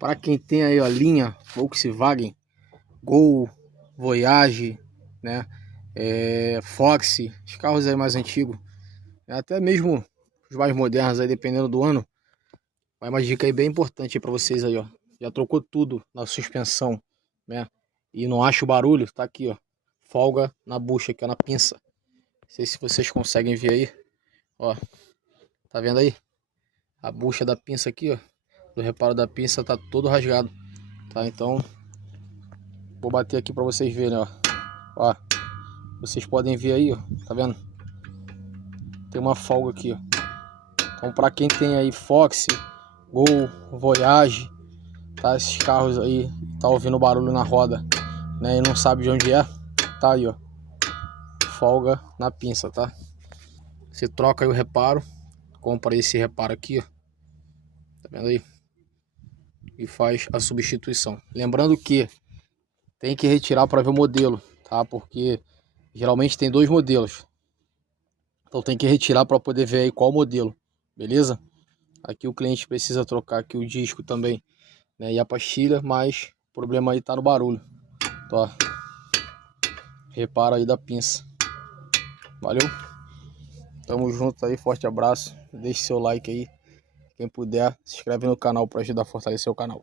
Para quem tem aí a linha Volkswagen, Gol, Voyage, né? Fox, os carros aí mais antigos, até mesmo os mais modernos aí, dependendo do ano. Vai uma dica aí bem importante para vocês aí, ó. Já trocou tudo na suspensão, né? E não acha o barulho, tá aqui, ó. Folga na bucha aqui, ó, na pinça. Não sei se vocês conseguem ver aí, ó. Tá vendo aí? A bucha da pinça aqui, ó. Do reparo da pinça tá todo rasgado, tá? Então, vou bater aqui para vocês verem, ó. Ó, vocês podem ver aí, ó. Tá vendo? Tem uma folga aqui, ó. Então, para quem tem aí Fox, Gol, Voyage, tá? Esses carros aí, tá ouvindo barulho na roda, né? E não sabe de onde é, tá aí, ó. Folga na pinça, tá? Você troca aí o reparo, compra esse reparo aqui, ó. Tá vendo aí? E faz a substituição. Lembrando que tem que retirar para ver o modelo, tá? Porque geralmente tem dois modelos. Então tem que retirar para poder ver aí qual modelo, beleza? Aqui o cliente precisa trocar aqui o disco também, né? E a pastilha, mas o problema aí tá no barulho. Então, ó, repara aí da pinça. Valeu? Tamo junto aí, forte abraço. Deixe seu like aí. Quem puder, se inscreve no canal para ajudar a fortalecer o canal.